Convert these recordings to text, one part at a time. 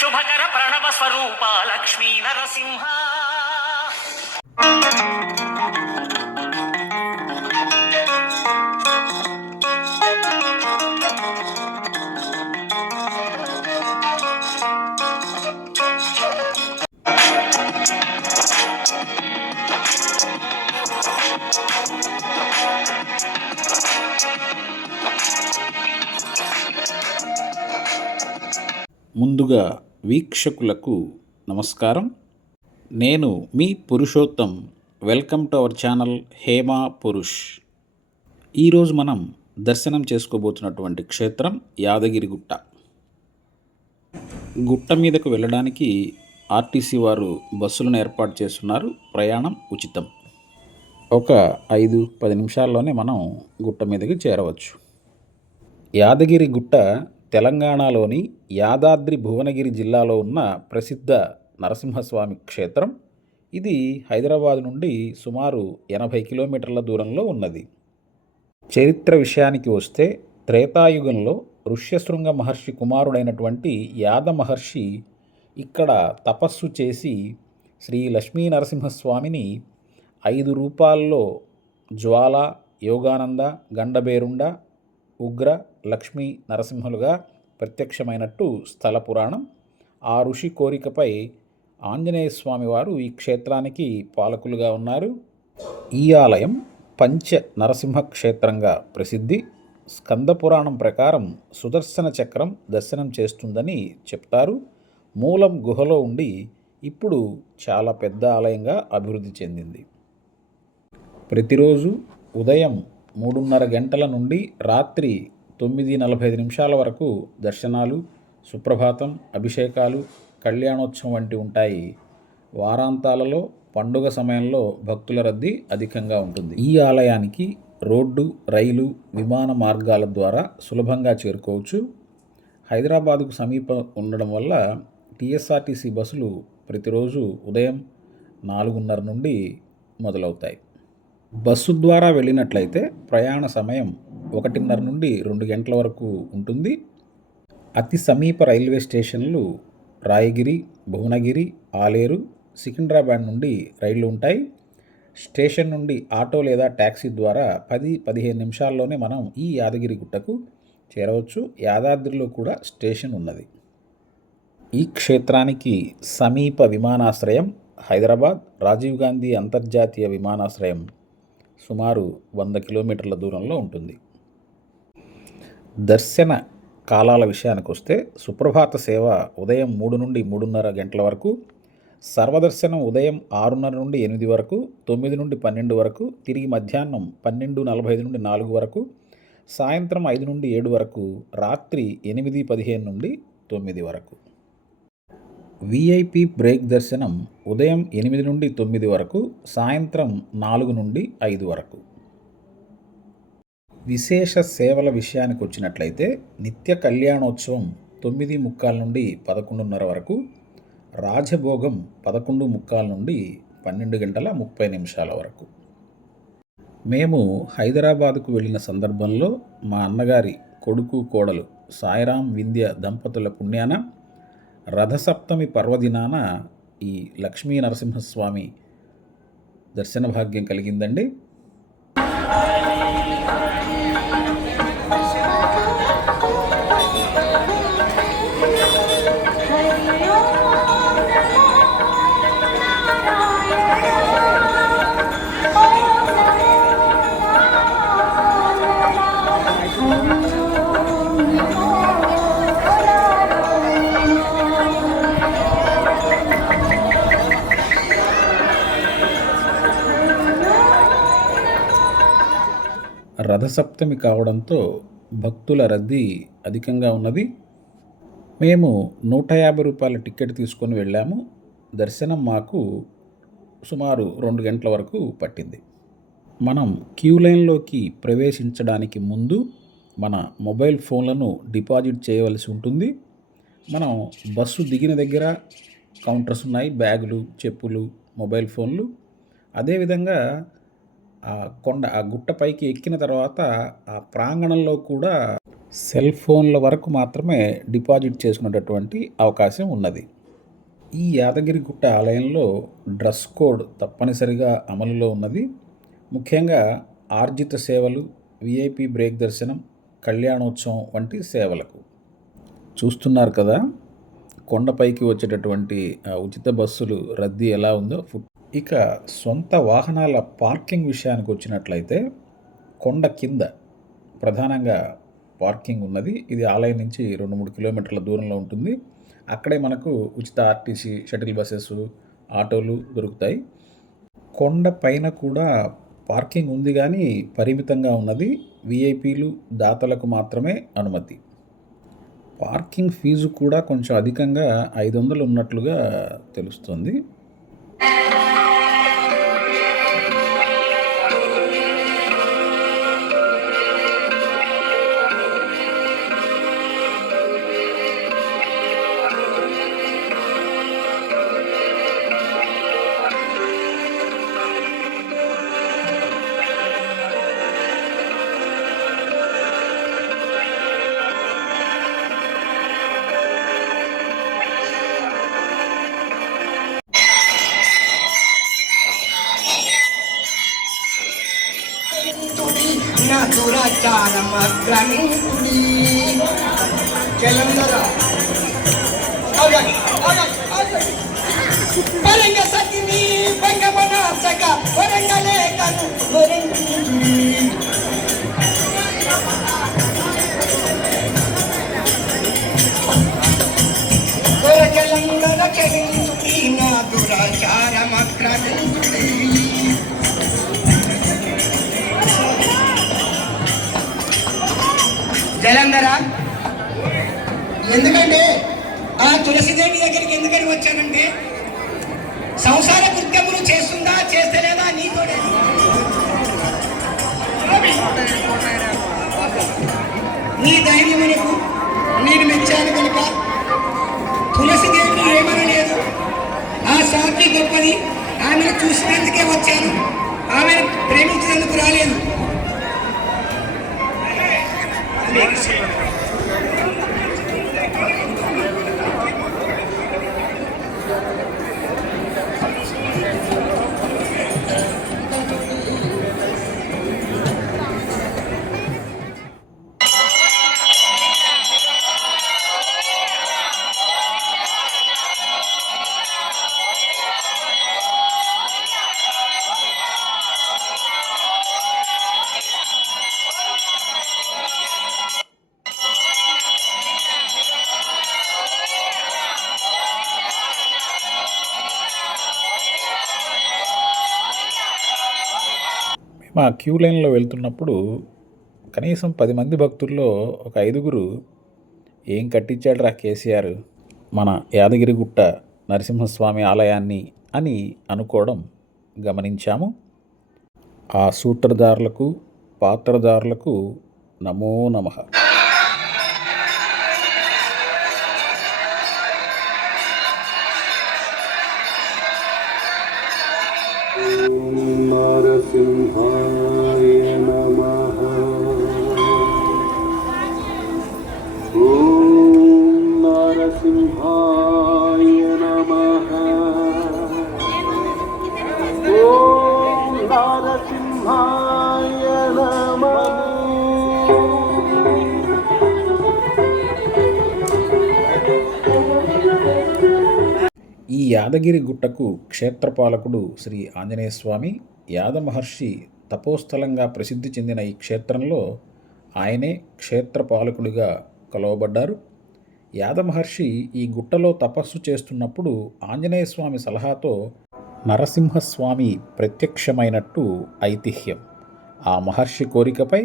శుభకర ప్రణవ స్వరూప లక్ష్మీ నరసింహ. ముందుగా వీక్షకులకు నమస్కారం. నేను మీ Purushottam. Welcome to our channel Hema Purush. ఈరోజు మనం దర్శనం చేసుకోబోతున్నటువంటి క్షేత్రం యాదగిరిగుట్ట. గుట్ట మీదకు వెళ్ళడానికి ఆర్టీసీ వారు బస్సులను ఏర్పాటు చేస్తున్నారు. ప్రయాణం ఉచితం. ఒక 5-10 నిమిషాల్లోనే మనం గుట్ట మీదకి చేరవచ్చు. యాదగిరిగుట్ట తెలంగాణలోని యాదాద్రి భువనగిరి జిల్లాలో ఉన్న ప్రసిద్ధ నరసింహస్వామి క్షేత్రం. ఇది హైదరాబాద్ నుండి సుమారు 80 కిలోమీటర్ల దూరంలో ఉన్నది. చరిత్ర విషయానికి వస్తే త్రేతాయుగంలో ఋష్యశృంగ మహర్షి కుమారుడైనటువంటి యాద మహర్షి ఇక్కడ తపస్సు చేసి శ్రీ లక్ష్మీ నరసింహస్వామిని 5 రూపాల్లో జ్వాల, యోగానంద, గండబేరుండ, ఉగ్ర, లక్ష్మీ నరసింహులుగా ప్రత్యక్షమైనట్టు స్థల పురాణం. ఆ ఋషి కోరికపై ఆంజనేయ స్వామి వారు ఈ క్షేత్రానికి పాలకులుగా ఉన్నారు. ఈ ఆలయం పంచ నరసింహ క్షేత్రంగా ప్రసిద్ధి. స్కంద పురాణం ప్రకారం సుదర్శన చక్రం దర్శనం చేస్తుందని చెప్తారు. మూలం గుహలో ఉండి ఇప్పుడు చాలా పెద్ద ఆలయంగా అభివృద్ధి చెందింది. ప్రతిరోజు ఉదయం 3:30 గంటల నుండి రాత్రి 9:45 వరకు దర్శనాలు, సుప్రభాతం, అభిషేకాలు, కళ్యాణోత్సవం వంటి ఉంటాయి. వారాంతాలలో, పండుగ సమయంలో భక్తుల రద్దీ అధికంగా ఉంటుంది. ఈ ఆలయానికి రోడ్డు, రైలు, విమాన మార్గాల ద్వారా సులభంగా చేరుకోవచ్చు. హైదరాబాదుకు సమీపం ఉండడం వల్ల టీఎస్ఆర్టీసీ బస్సులు ప్రతిరోజు ఉదయం 4:30 నుండి మొదలవుతాయి. బస్సు ద్వారా వెళ్ళినట్లయితే ప్రయాణ సమయం 1:30 నుండి 2 గంటల వరకు ఉంటుంది. అతి సమీప రైల్వే స్టేషన్లు రాయగిరి, భువనగిరి, ఆలేరు, సికింద్రాబాద్ నుండి రైళ్లు ఉంటాయి. స్టేషన్ నుండి ఆటో లేదా ట్యాక్సీ ద్వారా 10-15 నిమిషాల్లోనే మనం ఈ యాదగిరి గుట్టకు చేరవచ్చు. యాదాద్రిలో కూడా స్టేషన్ ఉన్నది. ఈ క్షేత్రానికి సమీప విమానాశ్రయం హైదరాబాద్ రాజీవ్ గాంధీ అంతర్జాతీయ విమానాశ్రయం సుమారు 100 కిలోమీటర్ల దూరంలో ఉంటుంది. దర్శన కాలాల విషయానికి వస్తే సుప్రభాత సేవ ఉదయం 3 నుండి 3:30 గంటల వరకు, సర్వదర్శనం ఉదయం 6:30 నుండి 8 వరకు, 9 నుండి 12 వరకు, తిరిగి మధ్యాహ్నం 12:45 నుండి 4 వరకు, సాయంత్రం 5 నుండి 7 వరకు, రాత్రి 8:15 నుండి 9 వరకు. విఐపి బ్రేక్ దర్శనం ఉదయం 8 నుండి 9 వరకు, సాయంత్రం 4 నుండి 5 వరకు. విశేష సేవల విషయానికి వచ్చినట్లయితే నిత్య కళ్యాణోత్సవం 9:45 నుండి 11:30 వరకు, రాజభోగం 11:45 నుండి 12:30 వరకు. మేము హైదరాబాదుకు వెళ్ళిన సందర్భంలో మా అన్నగారి కొడుకు, కోడలు సాయిరాం వింధ్య దంపతుల పుణ్యాన రథసప్తమి పర్వదినాన ఈ లక్ష్మీ నరసింహస్వామి దర్శన భాగ్యం కలిగిందండి. రథసప్తమి కావడంతో భక్తుల రద్దీ అధికంగా ఉన్నది. మేము 150 రూపాయల టికెట్ తీసుకొని వెళ్ళాము. దర్శనం మాకు సుమారు 2 గంటల వరకు పట్టింది. మనం క్యూ లైన్లోకి ప్రవేశించడానికి ముందు మన మొబైల్ ఫోన్లను డిపాజిట్ చేయవలసి ఉంటుంది. మనం బస్సు దిగిన దగ్గర కౌంటర్స్ ఉన్నాయి. బ్యాగులు, చెప్పులు, మొబైల్ ఫోన్లు. అదేవిధంగా ఆ గుట్ట పైకి ఎక్కిన తర్వాత ఆ ప్రాంగణంలో కూడా సెల్ ఫోన్ల వరకు మాత్రమే డిపాజిట్ చేసుకునేటటువంటి అవకాశం ఉన్నది. ఈ యాదగిరిగుట్ట ఆలయంలో డ్రెస్ కోడ్ తప్పనిసరిగా అమలులో ఉన్నది. ముఖ్యంగా ఆర్జిత సేవలు, విఐపి బ్రేక్ దర్శనం, కళ్యాణోత్సవం వంటి సేవలకు. చూస్తున్నారు కదా కొండపైకి వచ్చేటటువంటి ఉచిత బస్సులు రద్దీ ఎలా ఉందో. ఇక సొంత వాహనాల పార్కింగ్ విషయానికి వచ్చినట్లయితే కొండ కింద ప్రధానంగా పార్కింగ్ ఉన్నది. ఇది ఆలయం నుంచి 2-3 కిలోమీటర్ల దూరంలో ఉంటుంది. అక్కడే మనకు ఉచిత ఆర్టీసీ షటిల్ బస్సెస్, ఆటోలు దొరుకుతాయి. కొండ పైన కూడా పార్కింగ్ ఉంది కానీ పరిమితంగా ఉన్నది. విఐపీలు, దాతలకు మాత్రమే అనుమతి. పార్కింగ్ ఫీజు కూడా కొంచెం అధికంగా 500 ఉన్నట్లుగా తెలుస్తుంది. నా దురాచారమ గ్రహించుడి జలంధర పరంగ సతిని భంగమనాచక వరంగలేకను వరంగుడి జలంధర క్షమించుడి నా దురాచారమ గ్రహించుడి. జలంధర ఎందుకంటే ఆ తులసిదేవి దగ్గరికి ఎందుకని వచ్చానంటే సంసార కృత్యములు చేస్తుందా చేస్తలేదా నీతోనే. నీ ధైర్యమునకు నేను మెచ్చాను కనుక తులసిదేవిని ఏమనలేదు. ఆ సాధ్వి గొప్పది, ఆమెను చూసినందుకే వచ్చాను, ఆమెను ప్రేమించినందుకు రాలేదు. మా క్యూ లైన్లో వెళ్తున్నప్పుడు కనీసం 10 మంది భక్తుల్లో ఒక 5గురు ఏం కట్టించాడురా కేసీఆర్ మన యాదగిరిగుట్ట నరసింహస్వామి ఆలయాన్ని అని అనుకోవడం గమనించాము. ఆ సూత్రధారులకు, పాత్రధారులకు నమో నమః. నరసింహాయ నమః. ఓం నరసింహాయ నమః. ఓం నరసింహాయ నమః. ఈ యాదగిరి గుట్టకు క్షేత్రపాలకుడు శ్రీ ఆంజనేయ స్వామి, యాదమహర్షి తపోస్థలంగా ప్రసిద్ధి చెందిన ఈ క్షేత్రంలో ఆయనే క్షేత్రపాలకుడిగా కొలవబడ్డారు. యాదమహర్షి ఈ గుట్టలో తపస్సు చేస్తున్నప్పుడు ఆంజనేయ స్వామి సలహాతో నరసింహస్వామి ప్రత్యక్షమైనట్టు ఐతిహ్యం. ఆ మహర్షి కోరికపై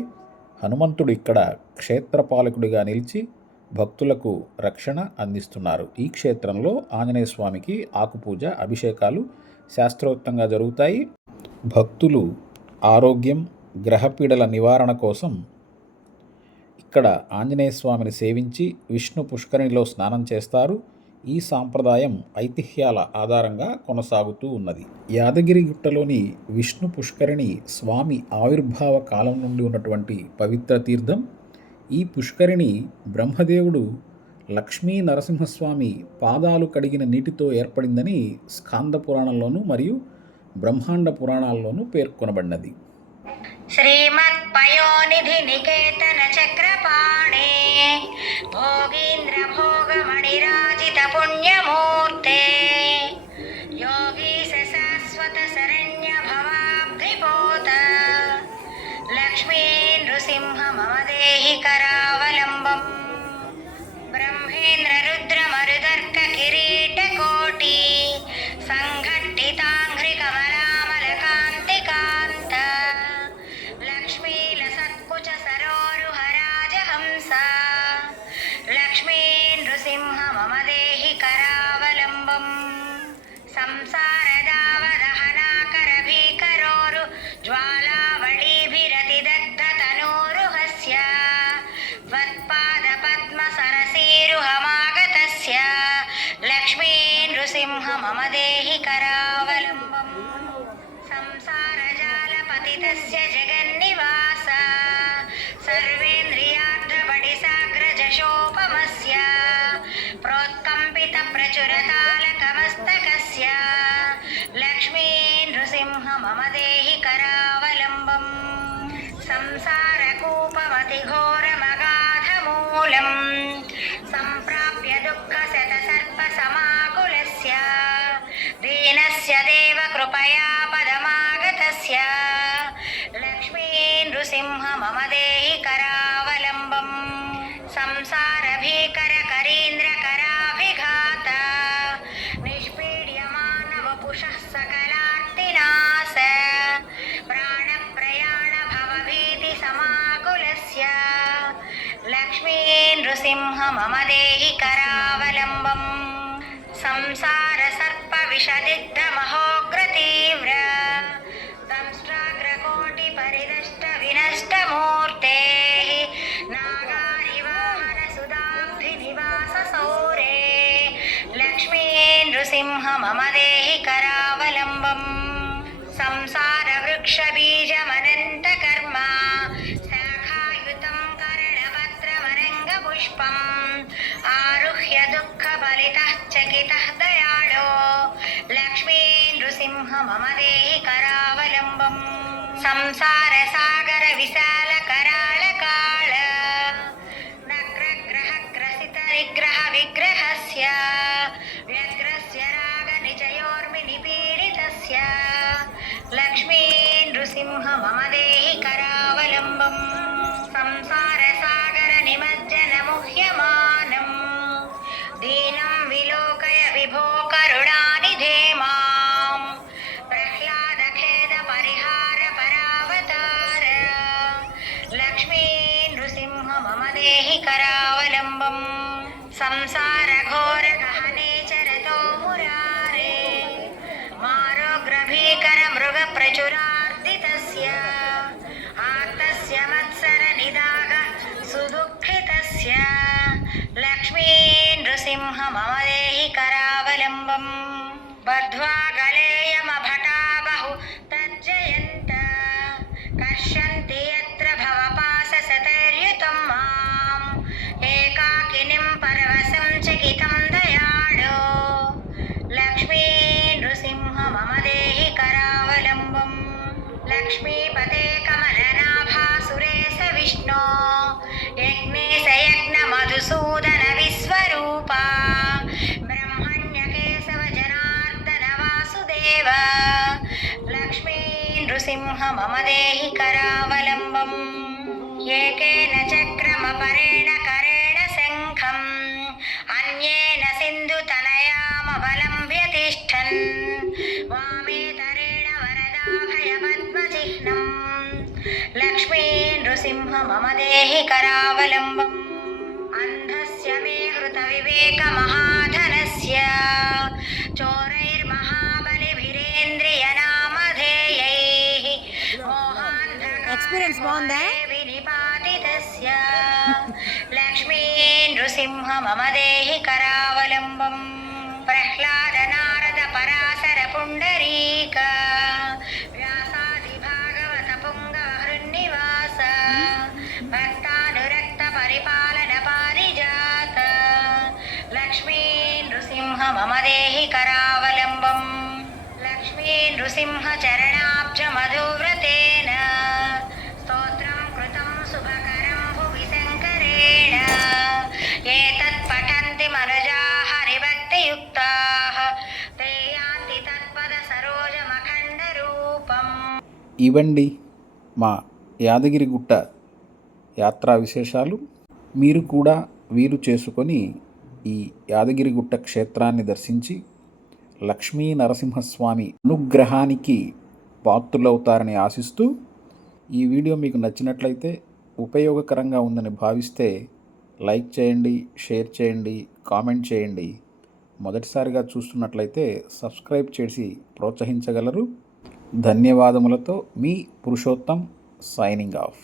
హనుమంతుడు ఇక్కడ క్షేత్రపాలకుడిగా నిలిచి భక్తులకు రక్షణ అందిస్తున్నారు. ఈ క్షేత్రంలో ఆంజనేయ స్వామికి ఆకుపూజ, అభిషేకాలు శాస్త్రోక్తంగా జరుగుతాయి. భక్తులు ఆరోగ్యం, గ్రహపీడల నివారణ కోసం ఇక్కడ ఆంజనేయ స్వామిని సేవించి విష్ణు పుష్కరిణిలో స్నానం చేస్తారు. ఈ సాంప్రదాయం ఐతిహ్యాల ఆధారంగా కొనసాగుతూ ఉన్నది. యాదగిరిగుట్టలోని విష్ణు పుష్కరిణి స్వామి ఆవిర్భావ కాలం నుండి ఉన్నటువంటి పవిత్ర తీర్థం. ఈ పుష్కరిణి బ్రహ్మదేవుడు లక్ష్మీ నరసింహస్వామి పాదాలు కడిగిన నీటితో ఏర్పడిందని స్కాంద పురాణంలోనూ మరియు బ్రహ్మాండ పురాణాల్లోనూ పేర్కొనబడినది. శ్రీమత్పయోనిధి నికేతన చక్రపాణే భోగీంద్ర భోగమణిరాజిత పుణ్యమూర్తే యోగీశ శాశ్వత శరణ్య భవాబ్ధిపోత లక్ష్మీ నృసింహ మమ దేహి కరావలంబం బ్రహ్మేంద్ర రుద్ర మరుదర్క కిరీట కోటి సంఘట్టితాంఘ్రి కమలామల కాంతి కాంత లక్ష్మీల సత్కుచ సరోరుహ రాజహంస లక్ష్మీ నృసింహ మమ దేహి కరావలంబం సంసారదావదహనాకర భీకరోరు జ్వాలావళీభిరతిదగ్ధ తనూరుహస్య వత్పాద పద్మ సరసీరుహమాగతస్య లక్ష్మీ నృసింహ మమ దేహి కరావలంబం సంసారజాలపతితస్య జగన్నివాస సర్వేంద్రియార్థబడిసాగ్రజశోపమస్య ప్రోత్కంపిత ప్రచురతాలకమస్తకస్య లక్ష్మీ నృసింహ మమ దేహి కరావలంబం సంసారకూపమతి ఘోరమగాధమూలం సంప్రాప్య దుఃఖ శతసర్ప సమాకులస్య దీనస్య దేవ కృపయా పదమాగతస్య లక్ష్మీ నృసింహ మమ దేహి కరావలంబం సంసార భీకర కరీంద్ర కరాభిఘాత నిష్పీడ్యమాన వపుషః సకలార్తినాశ ప్రాణ ప్రయాణ భవభీతి సమాకులస్య లక్ష్మీ నృసింహ మమ దేహి కరావలంబం సంసార సర్ప విషదిగ్ధ మహోగ్ర తీవ్ర దంష్ట్రాగ్రకోటి పరిదష్ట వినష్ట మూర్తే నాగారివాహన సుధాబ్ధి నివాస సౌరే లక్ష్మీ నృసింహ మమ దేహి కరావలంబం సంసార వృక్ష బీజమనంత కర్మ శాఖాయుతం కరణపత్రమరంగ పుష్పం ఆరుహ్య దుఃఖ బలితః చకితః దయాళో లక్ష్మీ నృసింహ మమ దేహి కరావలంబం సంసార సాగర విశాల కరాళ కాళ నగ్రగ్రహ గ్రసిత నిగ్రహ విగ్రహస్య వ్యగ్రస్య రాగ నిజయోర్మి నిపీడితస్య లక్ష్మీ నృసింహ మమ దేహి కరావలంబం సంసార సాగర నిమజ్జన ముహ్యమానం దీనం విలోకయ విభో కరుణానిధే మాం ప్రహ్లాద ఖేద పరిహార పరావతార లక్ష్మీ నృసింహ మమ దేహి కరావలంబం సంసార ఘోర గహనే చరతో మురారే మారోగ్ర భీకర మృగ ప్రచురార్దితస్య ఆర్తస్య మత్సర నిదాగ సుదుఃఖితస్య లక్ష్మీ నృసింహ మమ దేహి కరావలంబం బద్ధ్వా గలేయమభటా బహు తర్జయంత కర్షంతి యత్ర భవపాస సతైర్యుతం మాం ఏకాకినిం పరవశం చకితం దయాళో లక్ష్మీ నృసింహ మమ దేహి కరావలంబం లక్ష్మీపతే కమలనాభా సురేశ విష్ణో యజ్ఞేశ యజ్ఞ మధుసూదన విశ్వరూపా బ్రహ్మణ్య కేశవ జనార్దన వాసుదేవ లక్ష్మీ నృసింహ మమ దేహి కరావలంబం ఏకేన చక్రమపరేణ కరేణ శంఖం అన్యేన సింధుతనయామవలంబ్య తిష్టన్ వామేతరేణ వరదాభయ పద్మచిహ్నం లక్ష్మీ నృసింహ మమ దేహి కరావలంబం అంధస్య మే హృత వివేక మహాధనస్య చోరైర్మహాబలిభిరేంద్రియ నామధేయైః ఎక్స్పీరియన్స్ బాగుందా? వినిపాతితస్య లక్ష్మీ నృసింహ మమ దేహి కరావలంబం ప్రహ్లాద నారద పరాశర పుండరీక వ్యాసాది భాగవత పుంగవ హృన్నివాస భక్తానురక్త మమ దేహి కరావలంబం లక్ష్మీ నృసింహ చరణాబ్జ మధువ్రతేన స్తోత్రం కృతం శుభకరం భువి శంకరేణ ఏతత్ పఠంతి మనుజాః హరిభక్తియుక్తాః తే యాంతి తత్పద సరోజమఖండ రూపం. ఇవండి మా యాదగిరిగుట్ట యాత్రా విశేషాలు. మీరు కూడా వీలు చేసుకొని ఈ యాదగిరిగుట్ట క్షేత్రాన్ని దర్శించి లక్ష్మీ నరసింహస్వామి అనుగ్రహానికి పాత్రులవుతారని ఆశిస్తూ, ఈ వీడియో మీకు నచ్చినట్లయితే, ఉపయోగకరంగా ఉందని భావిస్తే లైక్ చేయండి, షేర్ చేయండి, కామెంట్ చేయండి. మొదటిసారిగా చూస్తున్నట్లయితే సబ్స్క్రైబ్ చేసి ప్రోత్సహించగలరు. ధన్యవాదములతో మీ పురుషోత్తం సైనింగ్ ఆఫ్.